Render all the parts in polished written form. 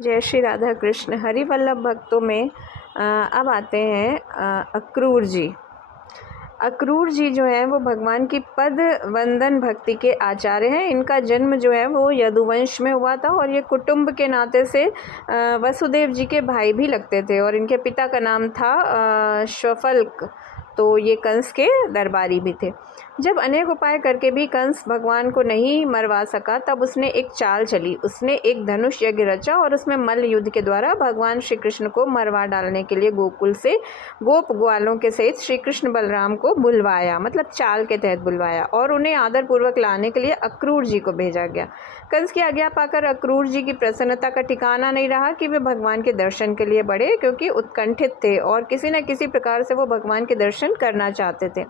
जय श्री राधा कृष्ण। हरिवल्लभ भक्तों में अब आते हैं अक्रूर जी। अक्रूर जी जो है वो भगवान की पद वंदन भक्ति के आचार्य हैं। इनका जन्म जो है वो यदुवंश में हुआ था और ये कुटुंब के नाते से वसुदेव जी के भाई भी लगते थे और इनके पिता का नाम था श्वफल्क। तो ये कंस के दरबारी भी थे। जब अनेक उपाय करके भी कंस भगवान को नहीं मरवा सका तब उसने एक चाल चली। उसने एक धनुष यज्ञ रचा और उसमें मल्ल युद्ध के द्वारा भगवान श्री कृष्ण को मरवा डालने के लिए गोकुल से गोप ग्वालों के सहित श्री कृष्ण बलराम को बुलवाया, मतलब चाल के तहत बुलवाया और उन्हें आदरपूर्वक लाने के लिए अक्रूर जी को भेजा गया। कंस की आज्ञा पाकर अक्रूर जी की प्रसन्नता का ठिकाना नहीं रहा कि वे भगवान के दर्शन के लिए बढ़े, क्योंकि उत्कंठित थे और किसी न किसी प्रकार से वो भगवान के दर्शन करना चाहते थे।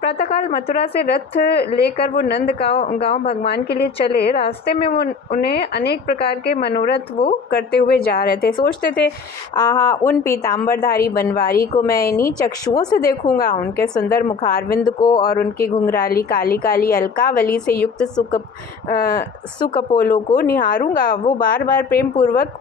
प्रातःकाल मथुरा से रथ लेकर वो नंद गांव भगवान के लिए चले। रास्ते में वो उन्हें अनेक प्रकार के मनोरथ वो करते हुए जा रहे थे। सोचते थे, आहा, उन पीताम्बरधारी बनवारी को मैं इन्हीं चक्षुओं से देखूंगा, उनके सुंदर मुखारविंद को और उनकी घुंघराली काली काली अलकावली से युक्त सुकपोलों को निहारूंगा। वो बार बार प्रेम पूर्वक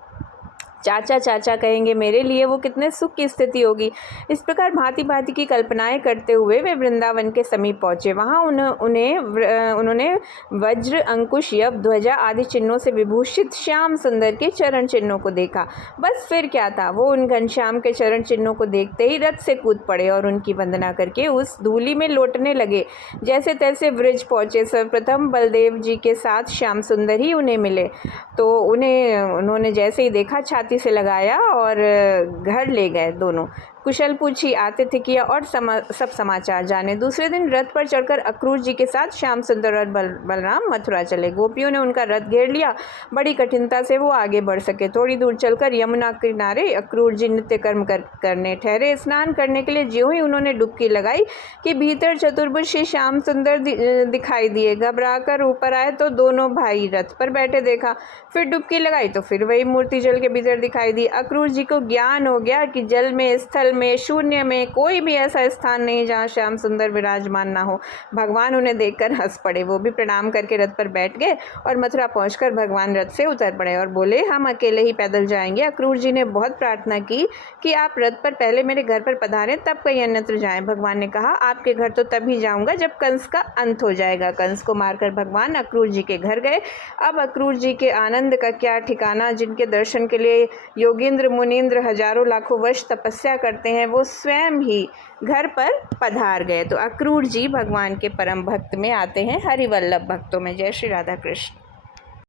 चाचा चाचा कहेंगे, मेरे लिए वो कितने सुख की स्थिति होगी। इस प्रकार भांति भांति की कल्पनाएं करते हुए वे वृंदावन के समीप पहुंचे। वहां उन्होंने वज्र, अंकुश, यव, ध्वजा आदि चिन्हों से विभूषित श्याम सुंदर के चरण चिन्हों को देखा। बस फिर क्या था, वो उन घनश्याम के चरण चिन्हों को देखते ही रथ से कूद पड़े और उनकी वंदना करके उस धूलि में लौटने लगे। जैसे तैसे ब्रज पहुंचे। सर्वप्रथम बलदेव जी के साथ श्याम सुंदर ही उन्हें मिले। तो उन्होंने जैसे ही देखा छाती से लगाया और घर ले गए। दोनों कुशल पूछी, आतिथ्य किया और सब समाचार जाने। दूसरे दिन रथ पर चढ़कर अक्रूर जी के साथ श्याम सुंदर और बलराम मथुरा चले। गोपियों ने उनका रथ घेर लिया। बड़ी कठिनता से वो आगे बढ़ सके। थोड़ी दूर चलकर यमुना किनारे अक्रूर जी नित्य कर्म करने ठहरे। स्नान करने के लिए ज्यों ही उन्होंने डुबकी लगाई कि भीतर चतुर्भुज श्री श्याम सुंदर दिखाई दिए। घबरा कर ऊपर आए तो दोनों भाई रथ पर बैठे देखा। फिर डुबकी लगाई तो फिर वही मूर्ति जल के भीतर दिखाई दी। अक्रूर जी को ज्ञान हो गया कि जल में, स्थल में, शून्य में कोई भी ऐसा स्थान नहीं जहाँ श्याम सुंदर विराजमान ना हो। भगवान उन्हें देखकर हंस पड़े। वो भी प्रणाम करके रथ पर बैठ गए और मथुरा पहुंचकर भगवान रथ से उतर पड़े और बोले, हम अकेले ही पैदल जाएंगे। अक्रूर जी ने बहुत प्रार्थना की कि आप रथ पर पहले मेरे घर पर पधारें, तब कहीं अन्यत्र जाएं। भगवान ने कहा, आपके घर तो तभी जाऊंगा जब कंस का अंत हो जाएगा। कंस को मारकर भगवान अक्रूर जी के घर गए। अब अक्रूर जी के आनंद का क्या ठिकाना। जिनके दर्शन के लिए योगींद्र मुनींद्र हजारों लाखों वर्ष तपस्या करते हैं, वो स्वयं ही घर पर पधार गए। तो अक्रूर जी भगवान के परम भक्त में आते हैं, हरिवल्लभ भक्तों में। जय श्री राधा कृष्ण।